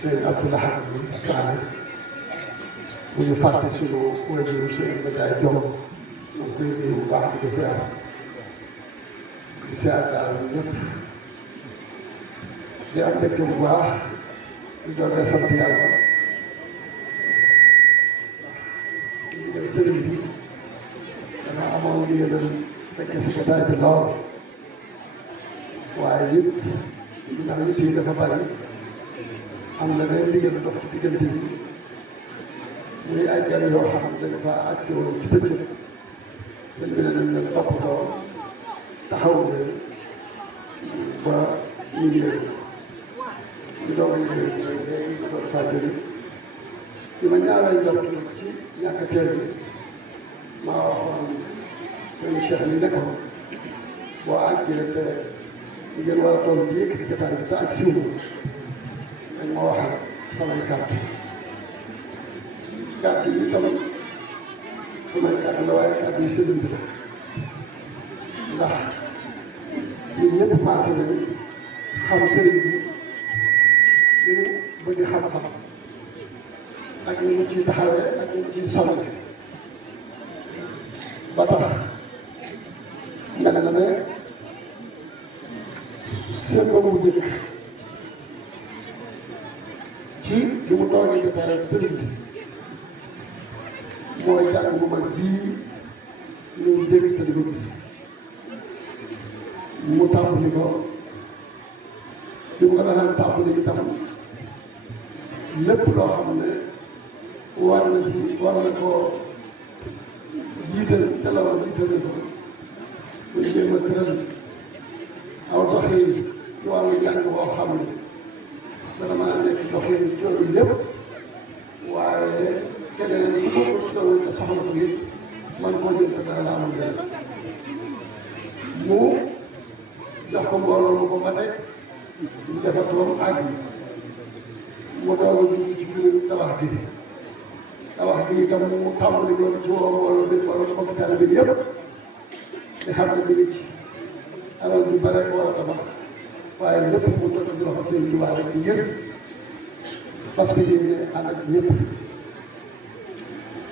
sëñ Abdou Lahad Sané bu ñu fàtte suñu wajuru sëñ Badiaye Diom ñu koy nuyu bu baax di ko siyaar daal ñëpp di am mbégte bu baax di doon sant yàlla ndigal sëriñ bi dana amoon ndigal fekk si jotaay bi lool waaye it ndax nit yi dafa bari am na leen ndigal dox ci diggante bi muy ay gan yoo xam ne dañ fa agsi woon ci bëccëg sëñ bi ne nañ leen toppatoo taxaw leen ba ñu yéeg ñu doog a yéeg léegi ñu doon faa jëli li ma ñaareel jot ci ñàkk teel bi maa waxoon sëñ Cheikh yi ne ko boo àggee te ngeen war a toll ci yëkkati jotaay bi te ak siw dañ ma waxal samay kàddu kàddu yi tamit samay kàddu la waaye kàddu yi sëriñ bi la ndax ñun ñëpp maase nañu xam sëriñ bi li ñu bëgg xam-xam ak ñu mu ciy taxawee ak ñu mu ciy sonn ba tax mel na ne seen boobu njëkk ci li mu toogee jotaay ak sëriñ bi mooy jàng bu mag bii ñu dégg te di ko gis mu tàmbali ko li mu ko daan tàmbali itam lépp loo xam ne war na koo jiital te la war a jiitale ko muy jéem a tëral aw doxin ci wàllu jàng boo xam ne dana mën a nekk doxin ci loolu lépp waaye keneen ku bokk ci loolu te soxla ko it man koo jël te dara la amul njëriñ mu jox ko mbooloo mu ko ba tey ñu defar ko ba mu àgg mu doog a dugg ci biir tabax bi itam mu tàmbali ko ci woo mbooloo bi wala ci hôpital bi yëpp di xam ne bi ngi ci alal bi bare ko war a tabax waaye lépp mu jot a di loxo seen juwaay rek ci yëpp parce que yéen ne ànd ak ñëpp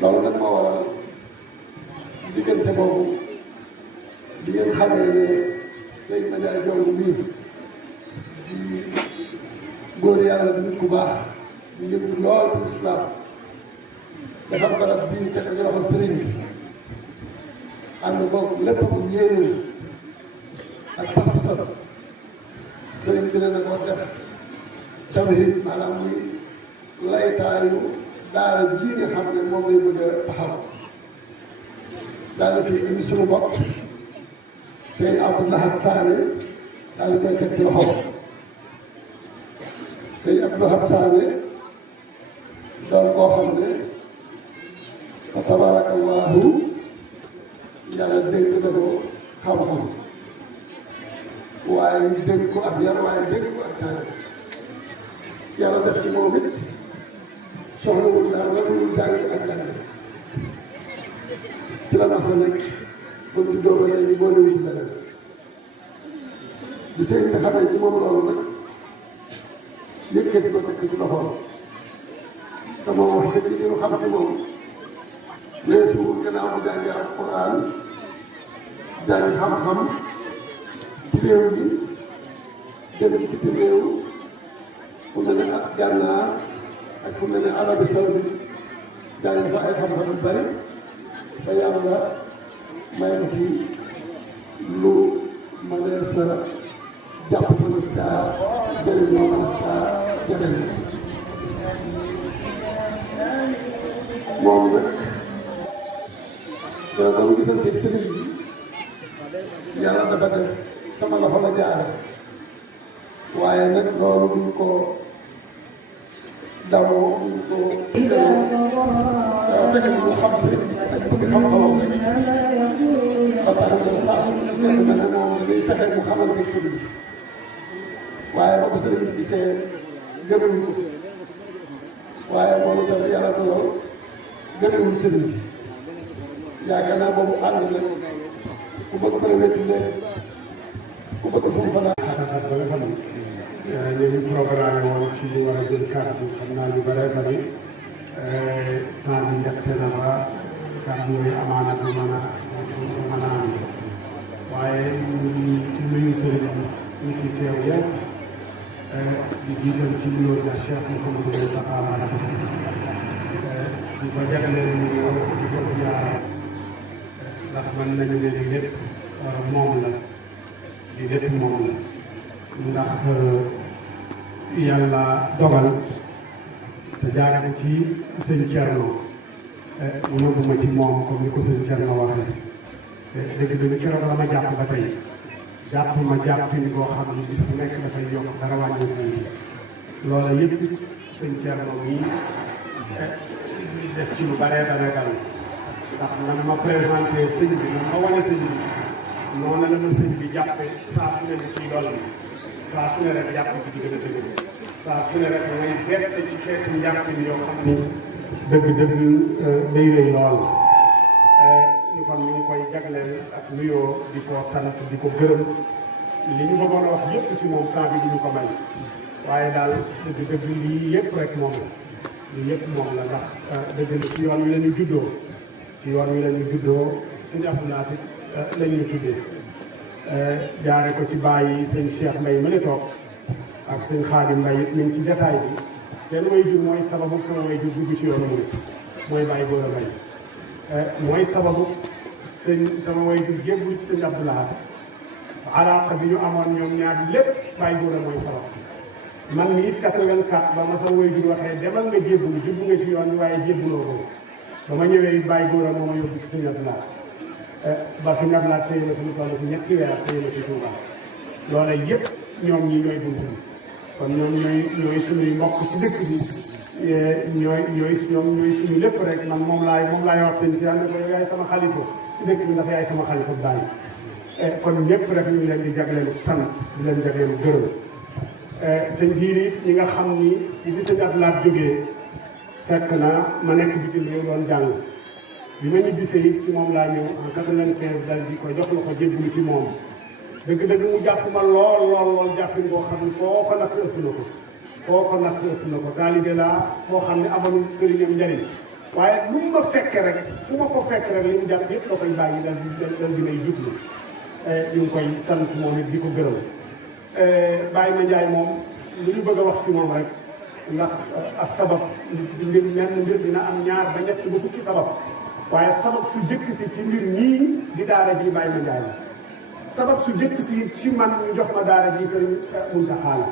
loolu nag moo waral diggante boobu di ngeen xamee ne sëñ Badiaye Diom mii di góor yàlla di nit ku baax di yëngu lool ci islam dafa barab bii te ko joxal sëriñ bi ànd boog lépp mu yéene ak pas-pasam sëriñ bi ne na ko def tawhid maanaam muy laytaayu daara ji nga xam ne moom lay bëgg a taxaw daal di fi indi suñu bopp sëñ Abdou Lahad Sané daal di koy teg ci loxo sëñ Abdou Lahad Sané doon koo xam ne fa tabarakallahu yàlla dégg na ko xam-xam waaye ñu dégg ko ak yar waaye dégg ko ak taal yàlla def ci moom it soxlawul daal la muy jàng ak jàng ci la mas a nekk ba ñu doog a léegi boo newul leneen bi sëñ bi xamee ci moom loolu nag yëkkati ko teg ci loxoom te moom wax dëgg li ñu xam ci moom weesu gannaaw mu jàngi alquran jàng xam-xam ci réew mi dem ci ci réew fu mel ne ak Gànnaar ak fu mel ne Arabie Saoudite jàng fa ay xam-xam yu bari te yàlla may na fi lu ma leen sa jàpp ci lu taa jëriñoo ma taa jëriñ moom nag ba mu gisante sëriñ bi yàlla dafa def sama loxo la jaare waaye nag loolu duñ ko damoo duñ ko fekk mu xam sëriñ bi ak bëgg xam-xamam ba tax na saa su ne seen mel ne moom day fexe mu xamal ko sëriñ bi waaye ba ko sëriñ bi gisee gënuñ ko waaye moom itam yàlla dogal gënewul sëriñ bi yaakaar naa boobu ànd na ku bëgg fa la wéti leen ku bëgg fu mu fa naa ba nga xam ne ñu ngi programme woon ci li war a jël kàddu xam naa lu bare bari temps bi njëkk na ba kàddu yi amaana du mën a am waaye ñu ngi ci nuyu sëriñ ñu fi teew yëpp di jiital ci nuyoo bi Cheikh Mouhamadou Moustapha Mbacké di ko jagleel nuyoo di ko ziyaara ndax mën nañu ne di lépp moom la di lépp moom la ndax yàlla dogal te jaarale ci sëñ Thierno mënatuma ci moom comme ni ko sëñ Thierno waxee dëgg-dëgg keroog la ma jàpp ba tey jàpp ma jàppin boo xam ne bis bu nekk dafay yokk dara wàññeeku yi loola yëpp sëñ Thierno mii def ci lu baree dara dal ndax man ma présenté sëñ bi man ma wane sëñ bi noonu la ma sëñ bi jàppe saa su ne ni ciy dolli saa su ne rek jàpp bi di gën a dëgg saa su ne rek dangay bett ci xeeti njàppin yoo xam ni dëgg-dëgg day rëy lool ñu kon ñu ngi koy jagleel ak nuyoo di ko sant di ko gërëm li ñu bëggoon a wax yëpp ci moom temps bi duñu ko may waaye daal dëgg-dëgg lii yëpp rek moom la lii yëpp moom la ndax dëgg la ci yoon wi la ñu juddoo ci yoon wi la ñu juddoo suñu Abdoulaye la ñu tuddee jaare ko ci bàyyi sëñ Cheikh Mbaye ma ne toog ak sëñ Xaadim Mbaye it nañ ci jataay bi seen waajur mooy sababu sama waajur dugg ci yoonu murid mooy bàyyi góor a Mbaye mooy sababu sama waajur jébbu ci sëñ Abdoulaye alaaka bi ñu amoon ñoom ñaar lépp bàyyi góor a mooy sabab man mi it 84 ba ma sama waajur waxee demal nga jébbu nga ci yoon bi waaye jébbuloo ko ba ma ñëwee it bàyyi góor a moo ma yóbbu ci sëñ Abdoulaye ba fi nga laaj téye na fi lu toll ci ñetti weer téye na fi Touba loola yëpp ñoom ñi ñooy bunt bi kon ñoom ñooy suñuy mbokk ci dëkk bi ñooy suñu lépp rek man moom laay wax sëñ si ne ko yow yaay sama xalifa ci dëkk bi ndax yaay sama xalifa daal kon ñëpp rek ñu ngi leen di jagleelu sant di leen jagleelu gërëm sëñ jiir it ñi nga xam ni ci bi sëñ Abdoulaye jógee fekk na ma nekk bitim réew doon jàng bi ma ñu gisee it ci moom laa ñëw en 95 dal di ko jox la ko jébbalu ci moom dëgg-dëgg mu jàpp ma lool jàppin boo xam ne foo ko natt ëpp na ko taalibe laa boo xam ne amalul sëriñam njëriñ waaye lu mu ma fekke rek fu ma ko fekk rek li mu jàpp yëpp da koy bàyyi dal di may jublu ñu ngi koy sant moom it di ko gërëm Baye Ma Ndiaye moom lu ñu bëgg a wax ci moom rek ndax ak sabab mbir dina am ñaar ba ñett ba fukki sabab waaye sabab su jëkk si ci mbir ñii di daara ji Baye Ma Ndiaye sabab su jëkk si ci man ñu jox ma daara ji sëriñ Muntaxa la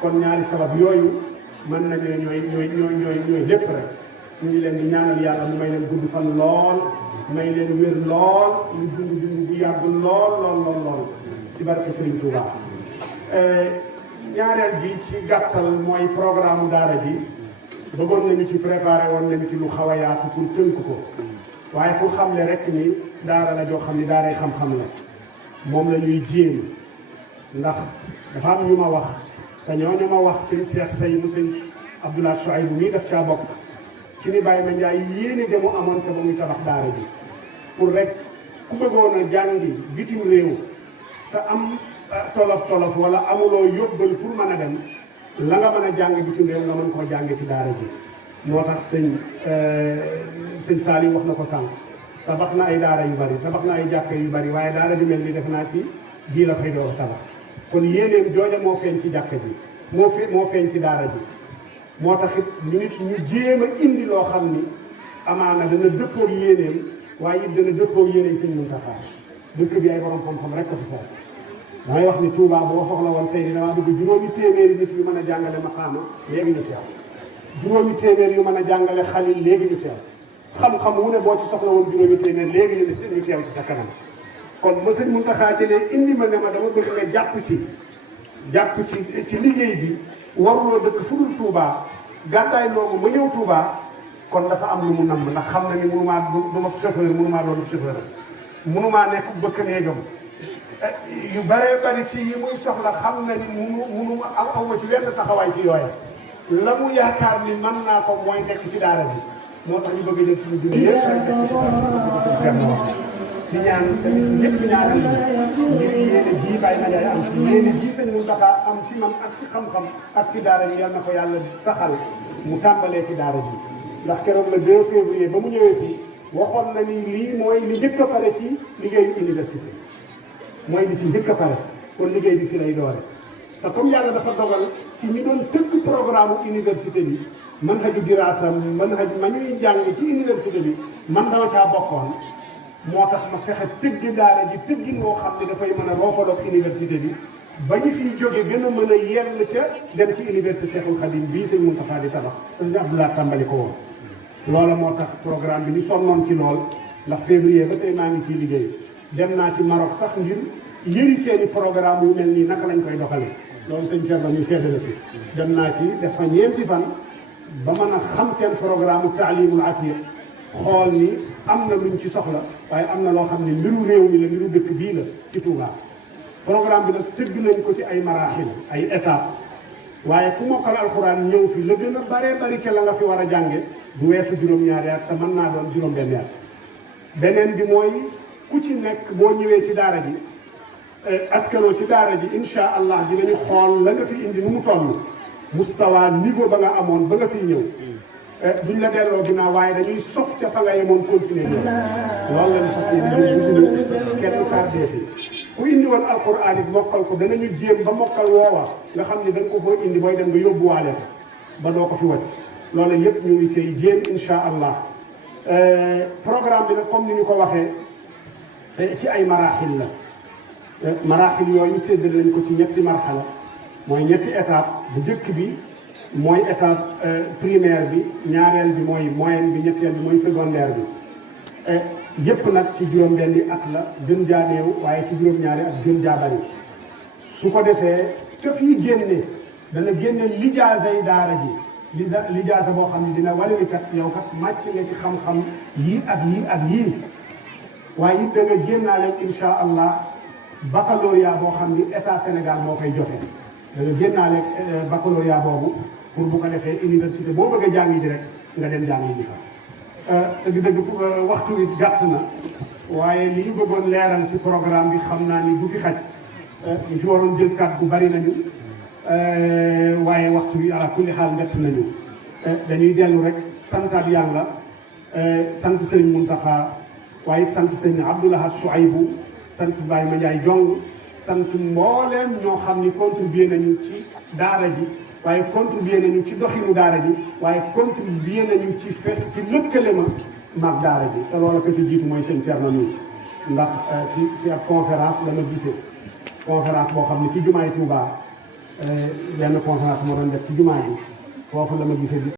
kon ñaari sabab yooyu mën nañu ne ñooy lépp rek ñu ngi leen di ñaanal yàlla mu may leen gudd fan lool may leen wér lool ñu dund bu yàgg lool ci barke Sëriñ Touba ñaareel bi ci gàttal mooy programme daara ji bëggoon nañu ci préparé woon nañu ci lu xaw a yaatu pour tënk ko waaye pour xam le rek ni daara la joo xam ni daaray xam-xam la moom la ñuy jéem ndax dafa am ñu ma wax te ñooñu ma wax sëñ Cheikh Say mu sëñ Abdoulaye Chouaïbou mii daf caa bokk ci ni Baye Ma Ndiaye yéene demu amoon te ba muy tabax daara ji pour rek ku bëggoon a jàngi bitim réew te am tolof wala amuloo yóbbal pour mën a dem la nga mën a jàng bitim réew nga mën koo jànge ci daara ji moo tax sëñ Saliou wax na ko sànq tabax na ay daara yu bari tabax na ay jàkka yu bari waaye daara di mel ni def naa ci ji la koy door tabax kon yéeneem jooja moo feeñ ci jàkka ji moo feeñ ci daara ji moo tax it ñu nit ñu jéem a indi loo xam ni amaana dana dëppoo yéeneem waaye it dana dëppoo yéeneem sëñ Muntaxa dëkk bi ay borom xam-xam rek ko fi fees damay wax ni Touba boo soxla woon tey ni damaa bëgg juróomi téeméeri nit yu mën a jàngale maqaama léegi ñu teew juróomi téeméer yu mën a jàngale xalil léegi ñu teew xam-xam wu ne boo ci soxla woon juróomi téeméer léegi ñu teew ci sa kanam kon ma sëñ Muntaxa jëlee indi ma ne ma dama bëgg nga jàpp ci liggéey bi waruloo dëkk fu dul Touba gàddaay loogu ma ñëw Touba kon dafa am lu mu namm ndax xam na ni mënumaa du ma chauffeur mënumaa doon chauffeur mënumaa nekk bëkk néegam yu bëree bëri ci yi muy soxla xam na ni munu aw ma ci wenn taxawaay ci yooya la mu yaakaar ni mën naa ko mooy nekk ci daara bi moo tax ñu bëgg a jël suñu dund yëpp rek nekk ci daara bi di ñaan tamit ñëpp ñaanal ngir yéene ji Baye Mandiaye am ci yéene ji sëñ Mountakha am ci man ak ci xam-xam ak ci daara ji yal na ko yàlla saxal mu tàmbalee ci daara ji ndax keroog le 2 février ba mu ñëwee fii waxoon na ni lii mooy li njëkk a pare ci liggéeyu université mooy li ci njëkk a pare kon liggéey bi fi lay doore te comme yàlla dafa dogal ci ñi doon tëgg programme université bi manhaju diraasa manhaj ma ñuy jàng ci université bi man dama caa bokkoon moo tax ma fexe tëggi daara ji tëggin woo xam ne dafay mën a roofaloog université bi ba ñu fiy jóge gën a mën a yell ca dem ci université Cheikhul Khadim bii sëñ Mountakha di tabax sëñ Abdoulaye tàmbali ko woon loola moo tax programme bi ñu sonnoon ci lool ndax février ba tey maa ngi ciy liggéey dem naa ci Maroc sax ngir yëri seeni programme yu mel nii naka lañ koy doxale loolu sëñ Thierno ñu seddale ci dem naa ci def fa ñeenti fan ba mën a xam seen programme taalimul atiq xool ni am na luñ ci soxla waaye am na loo xam ne mbiru réew mi la mbiru dëkk bii la ci Touba programme bi nag tëgg nañ ko ci ay maraaxil ay étapes waaye ku mokkal alxuraan ñëw fi la gën a baree bari ca la nga fi war a jànge du weesu juróom-ñaari at te mën naa doon juróom-benni at beneen bi mooy ku ci nekk boo ñëwee ci daara ji askanoo ci daara ji incha allah dinañu xool la nga fi indi nu mu toll mustawa niveau ba nga amoon ba nga fiy ñëw duñ la delloo ginnaaw waaye dañuy sof ca fa nga yemoon continuer loolu lañ fas yéene gisuñu kenn tardé fi ku indi woon alquran it mokkal ko danañu jéem ba mokkal woowa nga xam ne da nga ko foo indi booy dem nga yóbbuwaale ko ba doo ko fi wàcc loolu yëpp ñu ngi cay jéem incha allah programme bi nag comme ni ñu ko waxee ci ay maraaxil la maraaxil yooyu séddale nañ ko ci ñetti marxala mooy ñetti étape bu njëkk bi mooy étape primaire bi ñaareel bi mooy moyenne bi ñetteel bi mooy secondaire bi yëpp nag ci juróom-benni at la gën jaa néew waaye ci juróom-ñaari at gën jaa bari su ko defee ka fii génne dana génne lijaasay daara ji lijaasa boo xam ne dina wane ni kat yow kat màcc nga ci xam-xam yii ak yii ak yii waaye it da nga génnaale incha allah baccalauréat boo xam ni état Sénégal moo koy joxe da nga génnaale baccalauréat boobu pour bu ko defee université boo bëgg a jàngi ji rek nga dem jàngi ji fa. dëgg-dëgg waxtu wi gàtt na waaye li ñu bëggoon leeral ci programme bi xam naa ni du fi xaj ñu fi waroon jël kàddu bu bari nañu waaye waxtu wi ala kulli xaal njëtt nañu dañuy dellu rek santaat yàlla sant sëriñ Mountakha waaye sant sëriñ Abdoulahat Souaïbou sant Baye Mandiaye Jong sant mbooleem ñoo xam ni contribué nañu ci daara ji waaye contribué nañu ci doxinu daara ji waaye contribué nañu ci lëkkale ma mag daara ji te loola ko ci jiitu mooy seen Thierno nii ndax ci ab conférence la ma gisee conférence boo xam ne ci jumaay Touba benn conférence moo doon def ci jumaa ji foofu la ma gisee